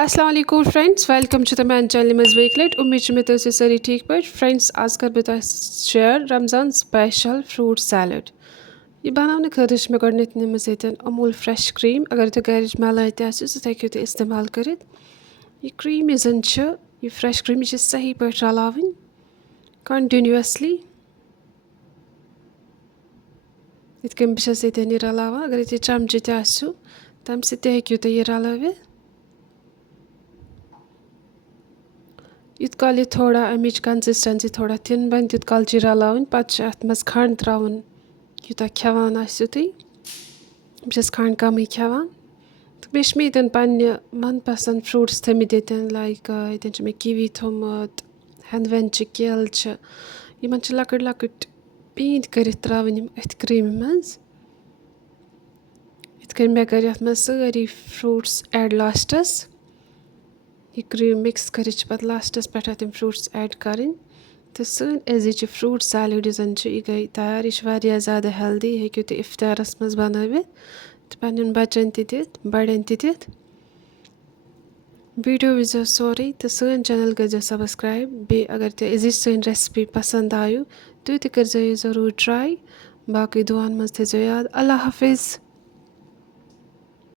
السلام علیکم friends, welcome to the main channel مز ویکلیٹ. امید میں تو ساری ٹھیک پٲٹھۍ. فرینڈس آز کر بہٕ تۄہہِ شیر رمضان سپیشل فروٹ سیلڈ. یہ بناونہٕ خٲطرٕ چھِ مےٚ گۄڈٕنٮ۪تھ نِمٕژ ییٚتٮ۪ن اموٗل فرٛٮ۪ش کرٛیٖم. اگر تۄہہِ گَرِچ مَلٲے تہِ آسہِ سُہ تہِ ہیٚکِو تُہۍ استعمال کٔرِتھ. یہِ کرٛیٖم یُس زَن چھِ یہِ فرٛٮ۪ش کرٛیٖم یہِ چھِ صحیح پٲٹھۍ رلاوٕنۍ کَنٹِنیوٗوَسلی. یِتھ کٔنۍ بہٕ چھَس ییٚتٮ۪ن یہِ رلاوان. اگر ییٚتہِ چمچہِ تہِ آسیو تَمہِ سۭتۍ تہِ ہیٚکِو تُہۍ یہِ رلٲوِتھ. یوٗت کال یہِ تھوڑا اَمِچ کَنسِسٹَنسی تھوڑا تھِن بَنہِ تیوٗت کال چھِ یہِ رلاوٕنۍ. پَتہٕ چھِ اَتھ منٛز کھنٛڈ ترٛاوُن یوٗتاہ کھٮ۪وان آسِو تُہۍ. بہٕ چھَس کھنٛڈ کَمٕے کھٮ۪وان. تہٕ بیٚیہِ چھِ مےٚ ییٚتٮ۪ن پنٛنہِ من پَسنٛد فرٛوٗٹٕس تھٲمٕتۍ ییٚتٮ۪ن لایک ییٚتٮ۪ن چھِ مےٚ کِوی تھوٚمُت، ہٮ۪نٛد وٮ۪نٛد چھِ، کیلہٕ چھِ. یِمَن چھِ لۄکٕٹۍ لۄکٕٹۍ پیٖنٛتۍ کٔرِتھ ترٛاوٕنۍ یِم أتھۍ کرٛیٖمہِ منٛز. یِتھ کٔنۍ مےٚ کٔرۍ یَتھ منٛز سٲری فرٛوٗٹٕس ایڈ لاسٹَس. یہِ کرٛیٖم مِکٕس کٔرِتھ چھِ پَتہٕ لاسٹَس پٮ۪ٹھ اَتھ یِم فرٛوٗٹٕس ایڈ کَرٕنۍ. تہٕ سٲنۍ أزِچ یہِ فرٛوٗٹ سیلڈ یُس زَن چھِ یہِ گٔے تیار. یہِ چھِ واریاہ زیادٕ ہٮ۪لدی. یہِ ہیٚکِو تُہۍ اِفطارَس منٛز بنٲوِتھ تہٕ پنٛنٮ۪ن بَچَن تہِ دِتھ، بَڑٮ۪ن تہِ دِتھ. ویٖڈیو وٕچھزیو سورُے تہٕ سٲنۍ چَنَل کٔرۍزیو سبسکرایب. بیٚیہِ اگر تۄہہِ أزِچ سٲنۍ ریسِپی پَسنٛد آیو تُہۍ تہِ کٔرۍزیو یہِ ضروٗر ٹرٛاے. باقٕے دُعاہَن منٛز تھٲیزیو یاد. اللہ حافظ.